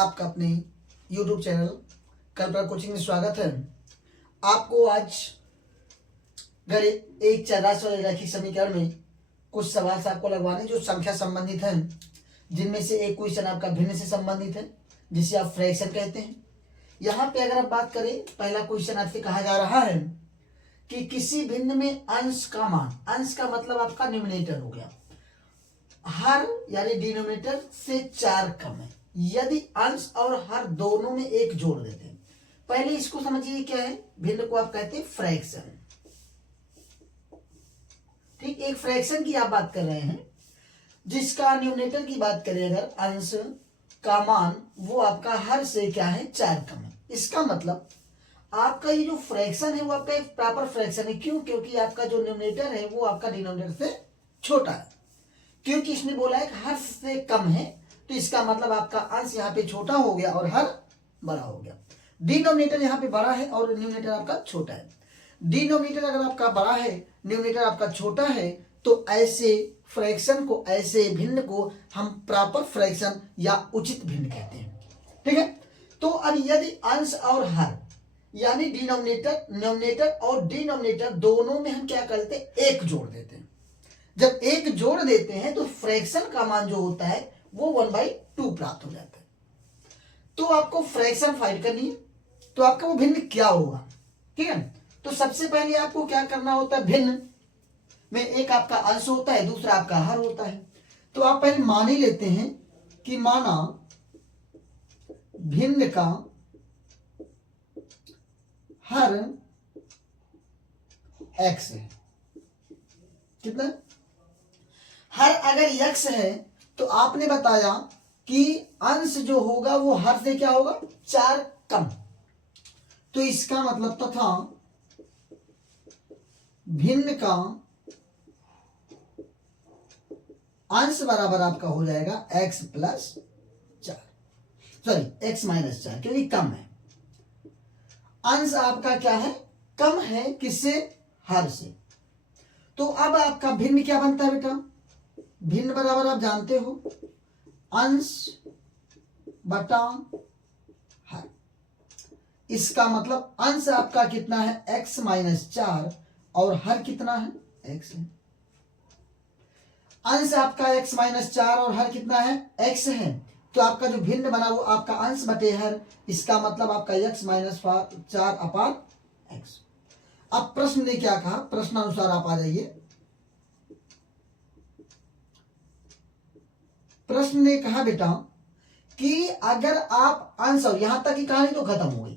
आपका अपने YouTube channel कल्पना coaching में स्वागत है। आपको आज गणित एक चौरासी वाले रैखिक समीकरण में कुछ सवाल आपको लगवाने जो संख्या संबंधित हैं, जिनमें से एक क्वेश्चन आपका भिन्न से संबंधित है जिसे आप फ्रैक्शन कहते हैं। यहाँ पे अगर आप बात करें, पहला क्वेश्चन आपसे कहा जा रहा है कि किसी भिन्न में अंश का मान, अंश का मतलब आपका न्यूमरेटर हो गया, हर यानी डिनोमिनेटर से 4 कम है यदि अंश और हर दोनों में एक जोड़ देते हैं। पहले इसको समझिए क्या है, भिन्न को आप कहते हैं फ्रैक्शन। ठीक, एक फ्रैक्शन की आप बात कर रहे हैं जिसका न्यूमरेटर की बात करें अगर, अंश का मान वो आपका हर से क्या है 4 कम है। इसका मतलब आपका ये जो फ्रैक्शन है वो आपका एक प्रॉपर फ्रैक्शन है। क्यों? क्योंकि आपका जो न्यूमरेटर है वो आपका डिनोमिनेटर से छोटा है। क्योंकि इसने बोला है कि हर से कम है, तो इसका मतलब आपका अंश यहाँ पे छोटा हो गया और हर बड़ा हो गया। डिनोमिनेटर यहाँ पे बड़ा है और न्यूमरेटर आपका छोटा है। डिनोमिनेटर अगर आपका बड़ा है, न्यूमरेटर आपका छोटा है, तो ऐसे फ्रैक्शन को, ऐसे भिन्न को हम प्रॉपर फ्रैक्शन या उचित भिन्न कहते हैं। ठीक है, तो अब यदि अंश और हर यानी डिनोमिनेटर, न्यूमरेटर और डिनोमिनेटर दोनों में हम क्या करते हैं, एक जोड़ देते हैं। जब एक जोड़ देते हैं तो फ्रैक्शन का मान जो होता है वो 1/2 प्राप्त हो जाता है। तो आपको फ्रैक्शन फाइंड करनी है, तो आपका वो भिन्न क्या होगा। ठीक है, तो सबसे पहले आपको क्या करना होता है, भिन्न में एक आपका अंश होता है, दूसरा आपका हर होता है। तो आप पहले मान ही लेते हैं कि माना भिन्न का हर x है। कितना? हर अगर x है तो आपने बताया कि अंश जो होगा वो हर से क्या होगा 4 कम। तो इसका मतलब तथा भिन्न का अंश बराबर आपका हो जाएगा x plus 4, sorry x minus 4, क्योंकि कम है। अंश आपका क्या है, कम है, किससे? हर से। तो अब आपका भिन्न क्या बनता है बेटा, भिन्न बराबर आप जानते हो अंश बटा हर। इसका मतलब अंश आपका कितना है x माइनस 4 और हर कितना है x है। अंश आपका x माइनस 4 और हर कितना है x है, तो आपका जो भिन्न बना वो आपका अंश बटे हर। इसका मतलब आपका x माइनस 4 अपान x। अब प्रश्न ने क्या कहा, प्रश्न अनुसार आप आ जाइए। प्रश्न ने कहा बेटा कि अगर आप अंश, और यहां तक की कहानी तो खत्म हो गई,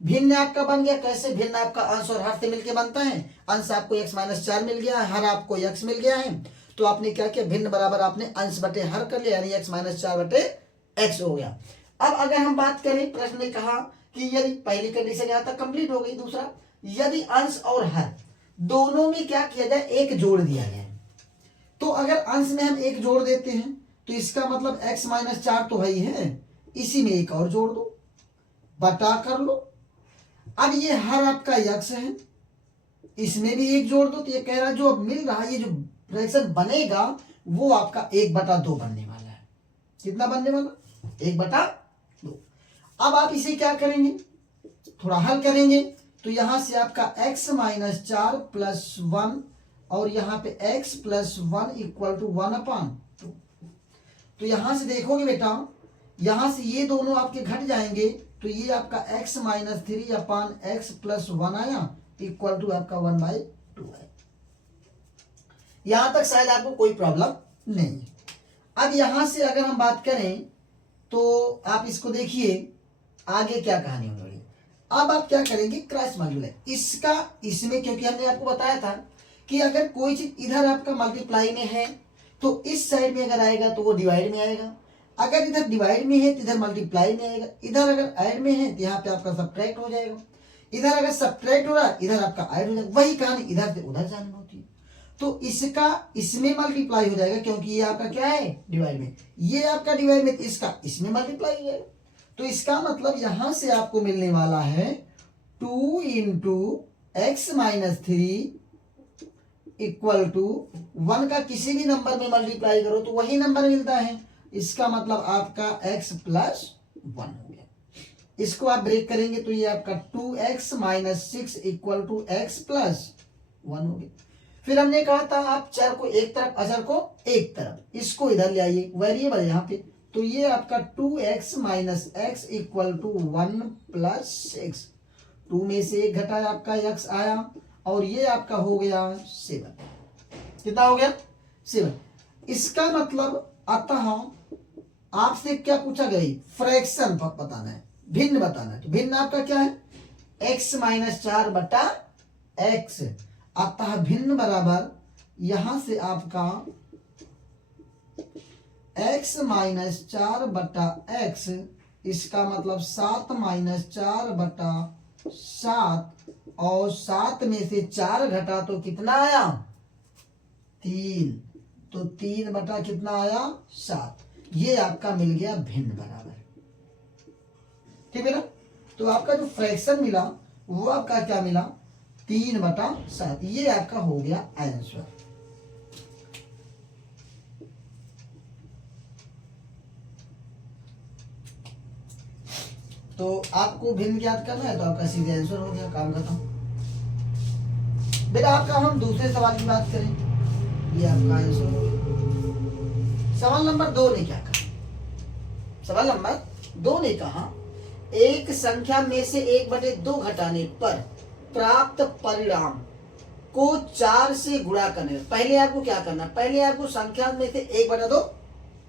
भिन्न आपका बन गया। कैसे भिन्न आपका अंश और हर से मिलके बनता है, अंश आपको x माइनस 4 मिल गया है, हर आपको x मिल गया है। तो आपने क्या किया, भिन्न बराबर आपने अंश बटे हर कर लिया, यानी x माइनस 4 बटे x हो गया। अब अगर हम बात करें, प्रश्न ने कहा कि यदि पहली कंडीशन यहां तक कंप्लीट हो गई, दूसरा यदि अंश और हर दोनों में क्या किया जाए, एक जोड़ दिया जाए। तो अगर अंश में हम एक जोड़ देते हैं तो इसका मतलब x माइनस 4 तो है ही है, इसी में एक और जोड़ दो, बटा कर लो। अब ये हर आपका x है, इसमें भी एक जोड़ दो, तो ये कह रहा है जो अब मिल रहा है, ये जो फ्रैक्शन बनेगा वो आपका 1/2 बनने वाला है। कितना बनने वाला, 1/2। अब आप इसे क्या करेंगे, थोड़ा हल करेंगे, तो यहां से आपका x माइनस 4 प्लस 1 और यहां पे x प्लस 1 इक्वल टू 1/2। तो यहां से देखोगे बेटा, यहां से ये दोनों आपके घट जाएंगे, तो ये आपका x माइनस 3 अपान x प्लस 1 आया, इक्वल टू आपका 1/2 है। यहां तक शायद आपको कोई प्रॉब्लम नहीं। अब यहां से अगर हम बात करें तो आप इसको देखिए आगे क्या कहानी होने वाली। अब आप क्या करेंगे, क्रॉस मल्टीप्लाई इसका इसमें, क्योंकि हमने आपको बताया था कि अगर कोई चीज इधर आपका मल्टीप्लाई में है तो इस साइड में अगर आएगा तो वो डिवाइड में आएगा, अगर इधर डिवाइड में है तो इधर मल्टीप्लाई में आएगा, इधर अगर ऐड में है तो यहाँ पे आपका सब्ट्रैक्ट हो जाएगा, इधर अगर सब्ट्रैक्ट हो रहा है इधर आपका ऐड हो जाएगा। वही कहानी इधर से उधर जाने होती है, तो इसका इसमें मल्टीप्लाई हो जाएगा, क्योंकि ये आपका क्या है डिवाइड में, ये आपका डिवाइड में, इसका इसमें मल्टीप्लाई हो जाएगा। तो इसका मतलब यहां से आपको मिलने वाला है 2 × x माइनस 3 इक्वल टू 1 का किसी भी नंबर में मल्टीप्लाई करो तो वही नंबर मिलता है। इसका मतलब आपका x प्लस 1 हो गया। इसको आप ब्रेक करेंगे तो ये आपका 2x minus 6 equal to x plus 1 हो गया। फिर हमने कहा था आप चर को एक तरफ, अचर को एक तरफ, इसको इधर ले आइए, वेरिएबल यहाँ पे, तो ये आपका 2x minus x equal to 1 plus 6। 2 में से एक घटाया आपका x आया और ये आपका हो गया 7। कितना हो गया? 7। इसका मतलब अतः आपसे क्या पूछा गया? फ्रैक्शन बताना है, भिन्न बताना है। तो भिन्न आपका क्या है? x माइनस 4 बटा x। अतः भिन्न बराबर यहां से आपका x माइनस 4 बटा x, इसका मतलब 7 माइनस 4 बटा 7, और 7 में से 4 घटा तो कितना आया? 3। तो 3 बटा कितना आया? 7। ये आपका मिल गया भिन्न बराबर। ठीक है ना? तो आपका जो फ्रैक्शन मिला वो आपका क्या मिला? 3 बटा 7। ये आपका हो गया आंसर। तो आपको भिन्न ज्ञात करना है तो आपका सीधे आंसर हो गया, काम खत्म। बेटा आपका हम दूसरे सवाल की बात करें, ये आपका आंसर हो गया। सवाल नंबर 2 ने क्या कहा? सवाल नंबर 2 ने कहा एक संख्या में से 1/2 घटाने पर प्राप्त परिणाम को 4 से गुणा करने। पहले आपको क्या करना है? पहले आपको संख्या में से 1/2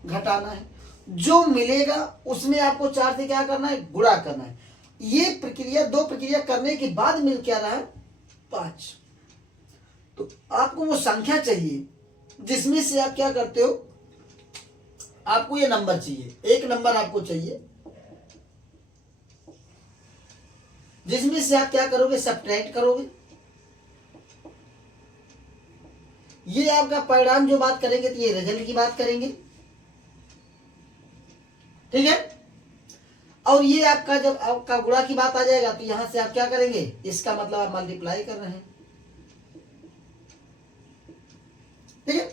घटाना है, जो मिलेगा उसमें आपको 4 से क्या करना है? गुणा करना है। ये प्रक्रिया, 2 प्रक्रिया करने के बाद मिल क्या रहा है? 5। तो आपको वो संख्या चाहिए जिसमें से आप क्या करते हो? आपको ये नंबर चाहिए, एक नंबर आपको चाहिए जिसमें से आप क्या करोगे? सब्ट्रैक्ट करोगे। ये आपका परिणाम जो बात करेंगे तो ये रिजल्ट की बात करेंगे, ठीक है। और ये आपका जब आपका गुणा की बात आ जाएगा तो यहां से आप क्या करेंगे? इसका मतलब आप मल्टीप्लाई कर रहे हैं, ठीक है।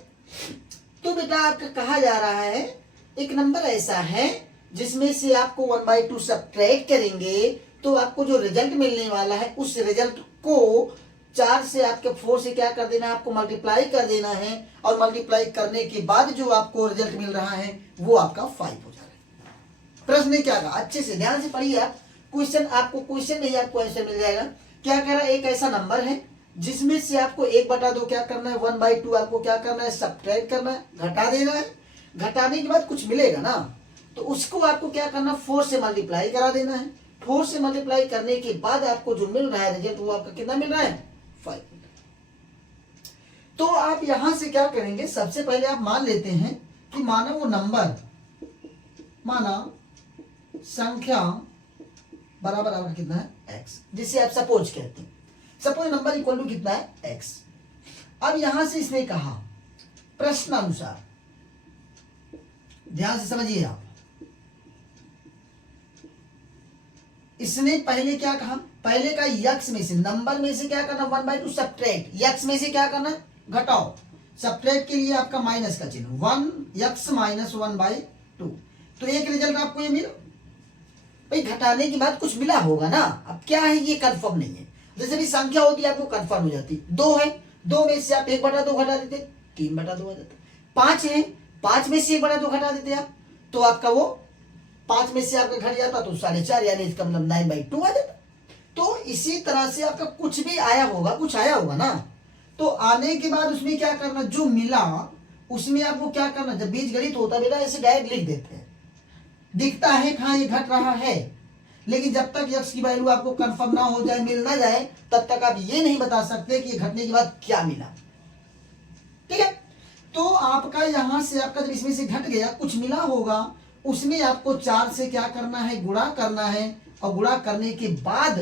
तो बेटा आपका कहा जा रहा है एक नंबर ऐसा है जिसमें से आपको 1/2 सब्ट्रैक्ट करेंगे तो आपको जो रिजल्ट मिलने वाला है उस रिजल्ट को 4 से आपके 4 से क्या कर देना है? आपको मल्टीप्लाई कर देना है, और मल्टीप्लाई करने के बाद जो आपको रिजल्ट मिल रहा है वो आपका 5 हो जा रहा है। प्रश्न ने क्या कहा? अच्छे से ध्यान से पढ़िए आप, क्वेश्चन आपको क्वेश्चन में ही आपको आंसर मिल जाएगा। क्या कह रहा है? एक ऐसा नंबर है जिसमें से आपको 1/2 क्या करना है? 1/2 आपको क्या करना है? सब्ट्रैक्ट करना है, घटा देना है। घटाने के बाद कुछ मिलेगा ना, तो उसको आपको क्या करना? 4 से मल्टीप्लाई करा देना है। 4 से मल्टीप्लाई करने के बाद आपको जो मिल रहा है रिजल्ट वो आपका कितना मिल रहा है? 5। तो आप यहां से क्या करेंगे? सबसे पहले आप मान लेते हैं कि माना वो नंबर, माना संख्या बराबर आपका कितना है? x, जिसे आप सपोज कहते हैं। सपोज नंबर इक्वल टू कितना है? x। अब यहां से इसने कहा प्रश्न अनुसार, ध्यान से समझिए आप, इसने पहले क्या कहा? पहले का x में से, नंबर में से क्या करना? 1/2 सब्ट्रैक्ट, x में से क्या करना? घटाओ। सब्ट्रैक्ट के लिए आपका माइनस का चिन्ह, 1x माइनस 1/2। तो एक रिजल्ट आपको ये मिला। भाई घटाने के बाद कुछ मिला होगा ना, अब क्या है ये कंफर्म नहीं है। जैसे भी संख्या होती है आपको कंफर्म हो जाती, 2 है, 2 में से आप 1/2 घटा देते, 3/2 आ जाता। 5 है, 5 में से 1/2 घटा देते आप, तो आपका वो 5 में से आपका घट जाता तो 4.5, यानी इसका मतलब 9/2 आ जाता। तो इसी तरह से आपका कुछ भी आया होगा, कुछ आया होगा ना, तो आने के बाद उसमें क्या करना? जो मिला उसमें आपको क्या करना? जब बीजगणित होता है बेटा ऐसे डायरेक्ट लिख देते हैं, दिखता है हाँ ये घट रहा है, लेकिन जब तक x की वैल्यू आपको कंफर्म ना हो जाए, मिल ना जाए, तब तक आप ये नहीं बता सकते कि ये घटने के बाद क्या मिला, ठीक है। तो आपका यहां से आपका जब इसमें से घट गया, कुछ मिला होगा, उसमें आपको 4 से क्या करना है? गुणा करना है, और गुणा करने के बाद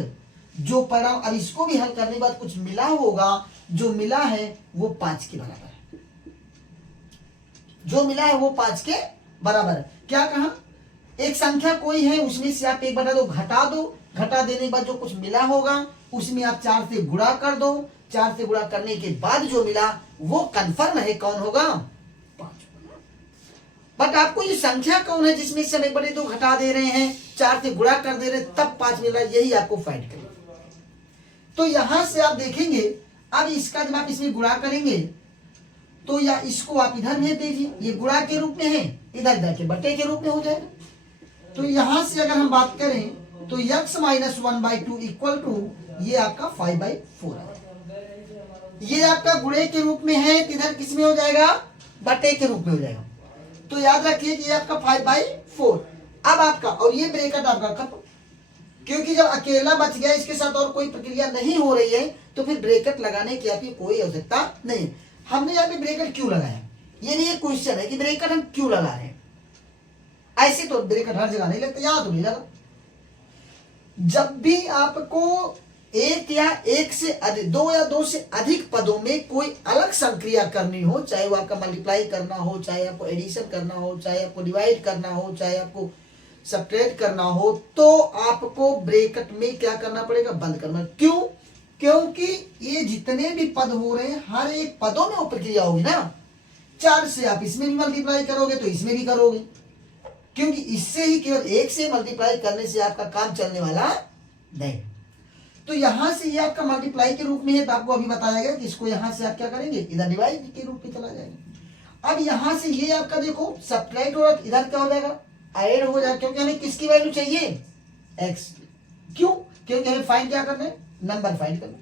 जो परिणाम, अब इसको भी हल करने के बाद कुछ मिला होगा, जो मिला है वो 5 के बराबर है। जो मिला है वो 5 के बराबर है। क्या कहा? एक संख्या कोई है, उसमें से आप 1/2 घटा दो, घटा देने के बाद जो कुछ मिला होगा उसमें आप 4 से गुणा कर दो, 4 से गुणा करने के बाद जो मिला वो कंफर्म है, कौन होगा? 5। बट आपको ये संख्या कौन है जिसमें से हम 1/2 घटा दे रहे हैं, 4 से गुणा कर दे रहे हैं, तब 5 मिल रहा है, यही आपको फाइंड करना। तो यहां से आप देखेंगे, अब इसका जब आप इसमें गुणा करेंगे तो या इसको आप इधर भेज दीजिए, ये गुणा के रूप में है, इधर जाके बटे के रूप में हो जाएगा। तो यहां से अगर हम बात करें तो x - 1/2 इक्वल टू ये आपका 5/4 है। ये आपका गुणे के रूप में है, इधर किस में हो जाएगा, बटे के रूप में हो जाएगा। तो याद रखिए कि ये आपका 5/4। अब आपका और ये ब्रैकेट आपका खत्म, क्योंकि जब अकेला बच गया, इसके साथ और कोई प्रक्रिया नहीं हो रही है, तो फिर ब्रैकेट लगाने की आपकी कोई आवश्यकता नहीं। हमने यहाँ पे ब्रैकेट क्यों लगाया, ये भी एक क्वेश्चन है कि ब्रैकेट हम क्यों लगा रहे हैं। ऐसे तो ब्रैकेट हर जगह नहीं लगता, याद नहीं लगा। जब भी आपको एक या एक से अधिक, 2 या 2 से अधिक पदों में कोई अलग संक्रिया करनी हो, चाहे वो आपका मल्टीप्लाई करना हो, चाहे आपको एडिशन करना हो, चाहे आपको डिवाइड करना हो, चाहे आपको सब्ट्रैक्ट करना हो, तो आपको ब्रैकेट में क्या करना पड़ेगा, बंद करना। क्यों, क्योंकि ये जितने भी पद हो रहे हैं, हर एक पदों में वो प्रक्रिया होगी ना। 4 से आप इसमें भी मल्टीप्लाई करोगे तो इसमें भी करोगे, क्योंकि इससे ही केवल 1 से मल्टीप्लाई करने से आपका काम चलने वाला नहीं। तो यहां से ये आपका मल्टीप्लाई के रूप में है, तो आपको अभी बताया गया कि इसको यहां से आप क्या करेंगे, इधर डिवाइड के रूप में चला जाएगा। अब यहां से ये आपका देखो सब्ट्रैक्ट हो रहा है, इधर क्या हो जाएगा, ऐड हो जाएगा, क्योंकि हमें किसकी वैल्यू चाहिए, x। क्यों, क्योंकि हमें फाइंड क्या करना है, नंबर फाइंड करना।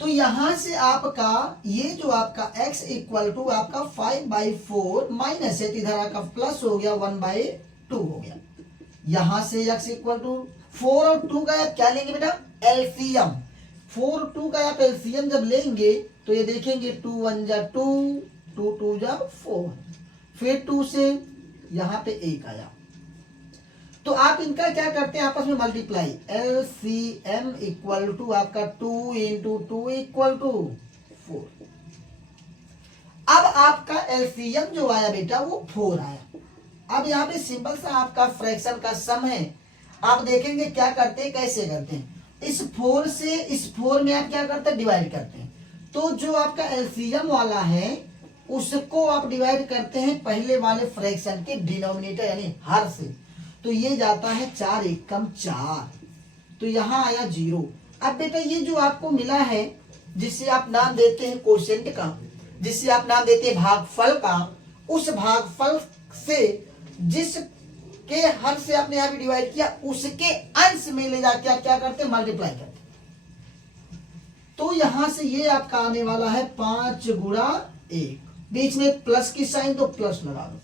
तो यहां से आपका ये जो आपका x इक्वल टू आपका 5/4 माइनस है, इधर आपका प्लस हो गया 1/2 हो गया। यहां से x इक्वल टू 4 और 2 का आप क्या लेंगे बेटा, एलसीएम। 4 और 2 का आप एलसीएम जब लेंगे तो ये देखेंगे 2 1 जा 2, 2 2 जा 4, फिर 2 से यहां पे 1 आया। तो आप इनका क्या करते हैं, आपस में मल्टीप्लाई, एलसीएम इक्वल टू आपका 2 × 2 इक्वल टू 4। अब आपका एलसीएम जो आया बेटा वो 4 आया। अब यहाँ पे सिंपल सा आपका फ्रैक्शन का सम है। आप देखेंगे क्या करते हैं, कैसे करते हैं, इस 4 से इस 4 में आप क्या करते हैं, डिवाइड करते हैं। तो जो आपका एलसीएम वाला है उसको आप डिवाइड करते हैं पहले वाले फ्रैक्शन के डिनोमिनेटर यानी हर से। तो ये जाता है 4 × 1 = 4, तो यहां आया 0। अब बेटा ये जो आपको मिला है, जिसे आप नाम देते हैं कोशेंट का, जिसे आप नाम देते हैं भागफल का, उस भागफल से जिस के हर से आपने यहाँ पे डिवाइड किया, उसके अंश में ले जाके आप क्या करते हैं, मल्टीप्लाई करते हैं। तो यहां से ये आपका आने वाला है 5 × 1, बीच में प्लस की साइन तो प्लस लगा दो।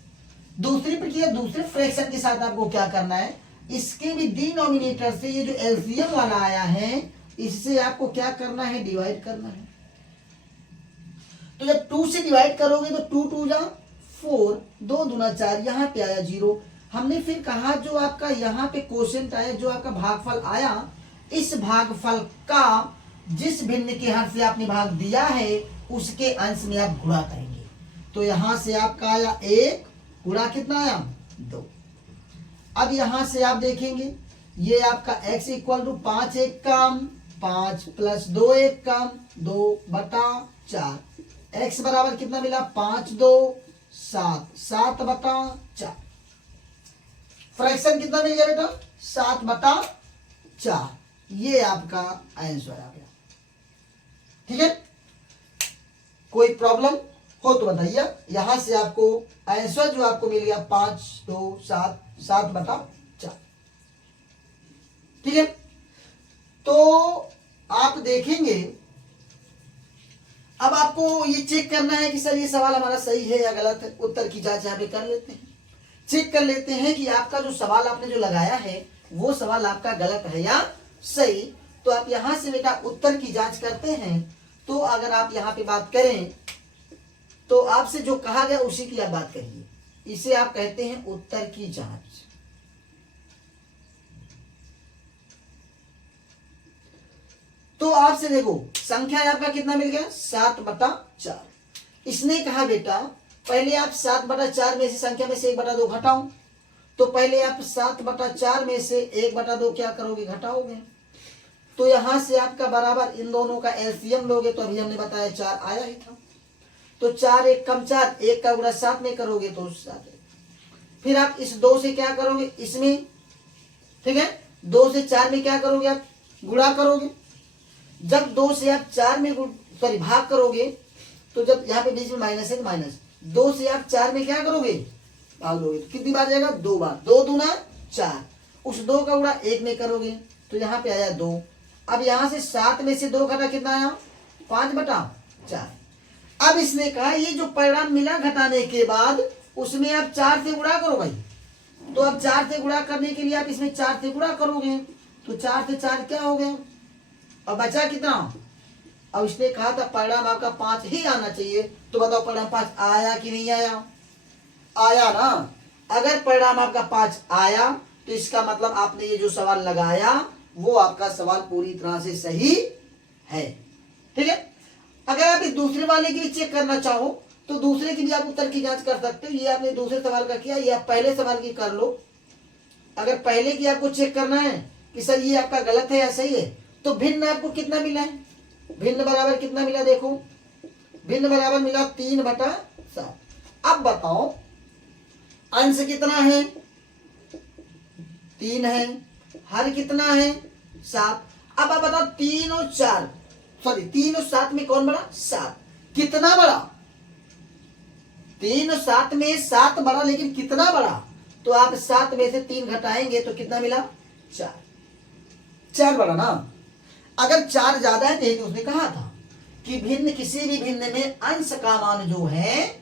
दूसरी प्रक्रिया दूसरे फ्रैक्शन के साथ आपको क्या करना है, इसके भी डिनोमिनेटर से ये जो एलसीएम वाला आया है इससे आपको क्या करना है, डिवाइड करना है। तो जब 2 से डिवाइड करोगे तो 2 2 जा 4, 2 दूना 4, यहाँ पे आया 0। हमने फिर कहा जो आपका यहाँ पे कोशेंट आया, जो आपका भागफल आया, इस भागफल का जिस भिन्न के हर से आपने भाग दिया है उसके अंश में आप गुणा करेंगे। तो यहां से आपका आया 1, गुणा कितना आया, 2। अब यहां से आप देखेंगे ये आपका x इक्वल टू 5 1 कम 5 प्लस 2 1 कम 2/4, x बराबर कितना मिला, 5 2 7, 7/4। फ्रैक्शन कितना मिल गया बेटा, 7/4। ये आपका आंसर आ गया। ठीक है, कोई प्रॉब्लम हो तो बताइए। यहां से आपको आंसर जो आपको मिल गया 5 2 7, 7/4। ठीक है, तो आप देखेंगे अब आपको ये चेक करना है कि सर ये सवाल हमारा सही है या गलत है। उत्तर की जांच यहाँ पे कर लेते हैं, चेक कर लेते हैं कि आपका जो सवाल आपने जो लगाया है वो सवाल आपका गलत है या सही। तो आप यहां से बेटा उत्तर की जांच करते हैं। तो अगर आप यहाँ पे बात करें तो आपसे जो कहा गया उसी की आप बात करिए, इसे आप कहते हैं उत्तर की जांच। तो आपसे देखो संख्या आपका कितना मिल गया, 7/4। इसने कहा बेटा पहले आप 7/4 में से संख्या में से 1/2 घटाओ। तो पहले आप 7/4 में से 1/2 क्या करोगे, घटाओगे। तो यहां से आपका बराबर इन दोनों का एलसीएम लोगे तो अभी हमने बताया 4 आया ही था। तो 4 1 कम 4, 1 का गुणा 7 में करोगे तो 7 है। फिर आप इस 2 से क्या करोगे इसमें, ठीक है, 2 से 4 में क्या करोगे आप गुणा करोगे। जब 2 से आप 4 में भाग करोगे तो जब यहाँ पे बीच में माइनस है तो माइनस, 2 से आप 4 में क्या करोगे भाग दोगे, तो कितनी बार जाएगा 2 बार, 2 दूना 4, उस 2 का गुणा 1 में करोगे तो यहाँ पे आया 2। अब यहाँ से 7 में से 2 घटा कितना आया 5/4। अब इसने कहा ये जो परिणाम मिला घटाने के बाद उसमें आप 4 से गुणा करो भाई, तो अब 4 से गुणा करने के लिए आप इसमें 4 से गुणा करोगे तो 4 से 4 क्या हो गया, अब बचा कितना। अब इसने कहा था परिणाम आपका 5 ही आना चाहिए, तो बताओ परिणाम 5 आया कि नहीं आया, आया ना। अगर परिणाम आपका 5 आया तो इसका मतलब आपने ये जो सवाल लगाया वो आपका सवाल पूरी तरह से सही है, ठीक है। अगर आप इस दूसरे वाले की भी चेक करना चाहो तो दूसरे की भी आप उत्तर की जांच कर सकते हो। ये आपने दूसरे सवाल का किया, ये आप पहले सवाल की कर लो। अगर पहले की आपको चेक करना है कि सर ये आपका गलत है या सही है, तो भिन्न आपको कितना मिला है, भिन्न बराबर कितना मिला, देखो भिन्न बराबर मिला 3/7। अब बताओ अंश कितना है 3 है, हर कितना है 7। अब आप बताओ 3 और 7 में कौन बड़ा, 7 कितना बड़ा, 3 और 7 में 7 बड़ा, लेकिन कितना बड़ा, तो आप 7 में से 3 घटाएंगे तो कितना मिला 4 बड़ा ना। अगर 4 ज्यादा है, यही तो उसने कहा था कि भिन्न किसी भी भिन्न में अंश का मान जो है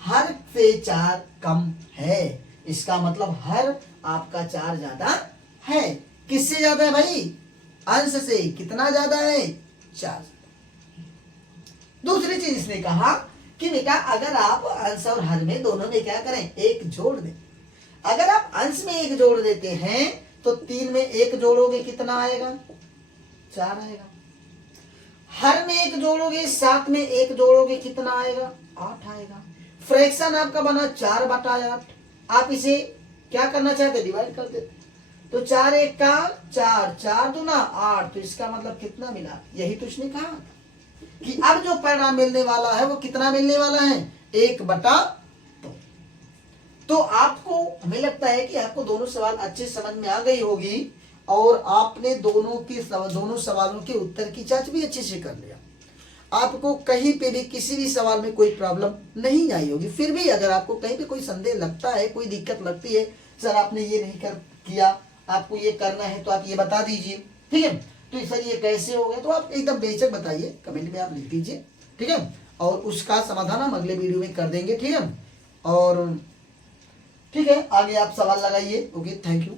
हर से 4 कम है, इसका मतलब हर आपका 4 ज्यादा है। किससे ज्यादा है भाई, अंश से। कितना ज्यादा है 4। दूसरी चीज इसने कहा कि बेटा अगर आप अंश और हर में दोनों में क्या करें 1 जोड़ दें। अगर आप अंश में 1 जोड़ देते हैं तो 3 में 1 जोड़ोगे कितना आएगा 4 आएगा। हर में 1 जोड़ोगे 7 में 1 जोड़ोगे कितना आएगा 8 आएगा। फ्रैक्शन आपका बना 4/8। आप इसे क्या करना चाहते डिवाइड कर देते, तो 4 1 का 4, 4 दूना 8, तो इसका मतलब कितना मिला। यही तो इसने कहा कि अब जो परिणाम मिलने वाला है वो कितना मिलने वाला है 1/2। तो आपको, हमें लगता है कि आपको दोनों सवाल अच्छे समझ में आ गई होगी और आपने दोनों सवालों के उत्तर की जांच भी अच्छे से कर लिया। आपको कहीं पे भी किसी भी सवाल में कोई प्रॉब्लम नहीं आई होगी। फिर भी अगर आपको कहीं पे कोई संदेह लगता है, कोई दिक्कत लगती है, सर आपने ये नहीं किया, आपको ये करना है, तो आप ये बता दीजिए, ठीक है। तो सर ये कैसे हो गया, तो आप एकदम बेझिझक बताइए, कमेंट में आप लिख दीजिए, ठीक है। और उसका समाधान हम अगले वीडियो में कर देंगे, ठीक है। और ठीक है, आगे आप सवाल लगाइए। Okay, thank you.